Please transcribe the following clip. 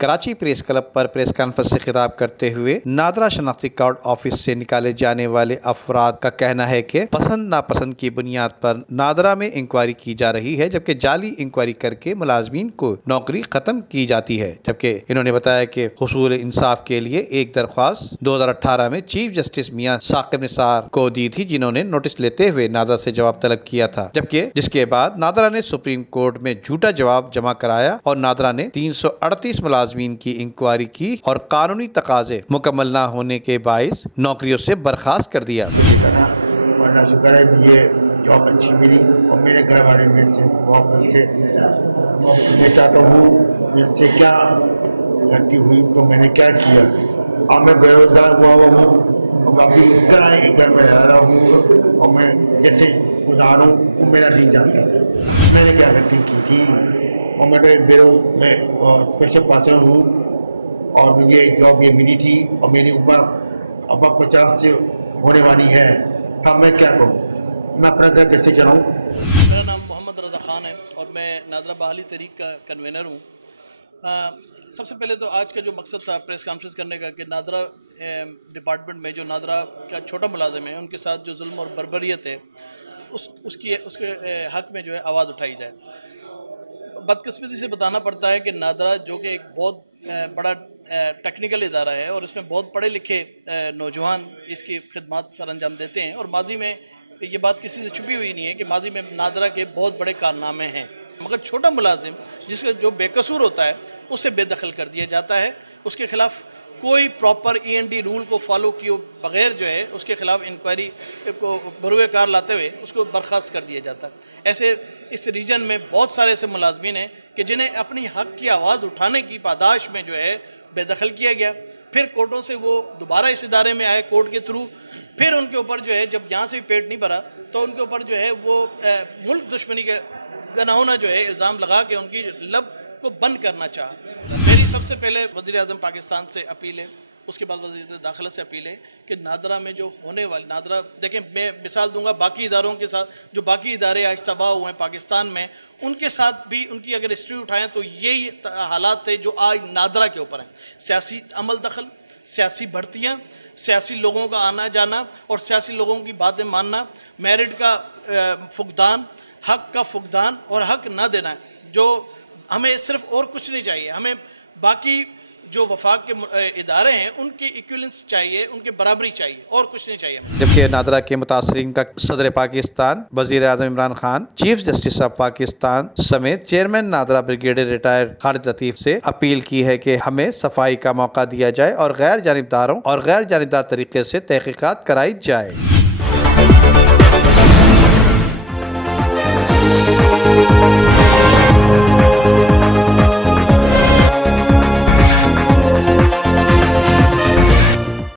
Karachi press club پر press conference سے خطاب کرتے ہوئے نادرا شناختی کارڈ آفس سے نکالے جانے والے افراد کا کہنا ہے کہ پسند ناپسند کی بنیاد پر نادرا میں انکوائری کی جا رہی ہے، جبکہ جعلی انکوائری کر کے ملازمین کو نوکری ختم کی جاتی ہے۔ جبکہ انہوں نے بتایا کہ حصول انصاف کے لیے ایک درخواست 2018 میں چیف جسٹس میاں ثاقب نثار کو دی تھی، جنہوں نے نوٹس لیتے ہوئے نادرا سے جواب طلب کیا تھا، جس کے بعد نادرا نے سپریم کورٹ میں جھوٹا جواب جمع کرایا اور نادرا نے 338 ملازمین کی انکوائری کی اور قانونی تقاضے مکمل نہ ہونے کے باعث نوکریوں سے برخاست کر دیا۔ ورنہ شکر ہے یہ جاب اچھی ملی اور میرے گھر والے میرے سے بہت خوش تھے۔ میں چاہتا ہوں مجھ سے کیا غلطی ہوئی تو میں نے کیا کیا۔ اب میں بے روزگار ہوا ہوں اور باقی کرائے کے گھر میں رہ رہا ہوں اور میں جیسے گزاروں وہ میرا نہیں جانتا میں نے کیا غلطی کی تھی۔ اور میں اسپیشل پاسر ہوں اور مجھے جاب یہ ملی تھی اور میری عمر اب 50 سے ہونے والی ہے۔ ہاں میں کیا کروں، میں اپنا گھر کیسے چلاؤں؟ میرا نام محمد رضا خان ہے اور میں نادرا بحالی تحریک کا کنوینر ہوں۔ سب سے پہلے تو آج کا جو مقصد تھا پریس کانفرنس کرنے کا کہ نادرا ڈپارٹمنٹ میں جو نادرا کا چھوٹا ملازم ہے ان کے ساتھ جو ظلم اور بربریت ہے اس کے حق میں جو ہے آواز اٹھائی جائے۔ بدقسمتی سے بتانا پڑتا ہے کہ نادرا جو کہ ایک بہت بڑا ٹیکنیکل ادارہ ہے اور اس میں بہت پڑھے لکھے نوجوان اس کی خدمات سر انجام دیتے ہیں، اور ماضی میں یہ بات کسی سے چھپی ہوئی نہیں ہے کہ ماضی میں نادرا کے بہت بڑے کارنامے ہیں، مگر چھوٹا ملازم جس کا جو بے قصور ہوتا ہے اسے بے دخل کر دیا جاتا ہے، اس کے خلاف کوئی پراپر END رول کو فالو کیے بغیر جو ہے اس کے خلاف انکوائری کو بروئے کار لاتے ہوئے اس کو برخاست کر دیا جاتا ہے۔ ایسے اس ریجن میں بہت سارے ایسے ملازمین ہیں کہ جنہیں اپنی حق کی آواز اٹھانے کی پاداش میں جو ہے بے دخل کیا گیا، پھر کورٹوں سے وہ دوبارہ اس ادارے میں آئے کورٹ کے تھرو، پھر ان کے اوپر جو ہے جب یہاں سے بھی پیٹ نہیں بھرا تو ان کے اوپر جو ہے وہ ملک دشمنی کے گناہونہ جو ہے الزام لگا کے ان کی لب کو بند کرنا چاہا۔ میری سب سے پہلے وزیر اعظم پاکستان سے اپیل ہے، اس کے بعد وزیر داخلہ سے اپیل ہے کہ نادرا میں جو ہونے والی نادرا دیکھیں، میں مثال دوں گا باقی اداروں کے ساتھ، جو باقی ادارے آج تباہ ہوئے ہیں پاکستان میں، ان کے ساتھ بھی ان کی اگر ہسٹری اٹھائیں تو یہی حالات تھے جو آج نادرا کے اوپر ہیں۔ سیاسی عمل دخل، سیاسی بھرتیاں، سیاسی لوگوں کا آنا جانا اور سیاسی لوگوں کی باتیں ماننا، میرٹ کا فقدان، حق کا فقدان اور حق نہ دینا، جو ہمیں صرف اور کچھ نہیں چاہیے، ہمیں باقی جو وفاق کے ادارے ہیں ان کی ایکویلنس چاہیے، ان کی برابری چاہیے، اور کچھ نہیں چاہیے ہمیں۔ جبکہ نادرا کے متاثرین کا صدر پاکستان، وزیر اعظم Imran Khan, chief justice of Pakistan سمیت chairman NADRA brigadier retired Khalid Latif سے اپیل کی ہے کہ ہمیں صفائی کا موقع دیا جائے اور غیر جانبدار طریقے سے تحقیقات کرائی جائے۔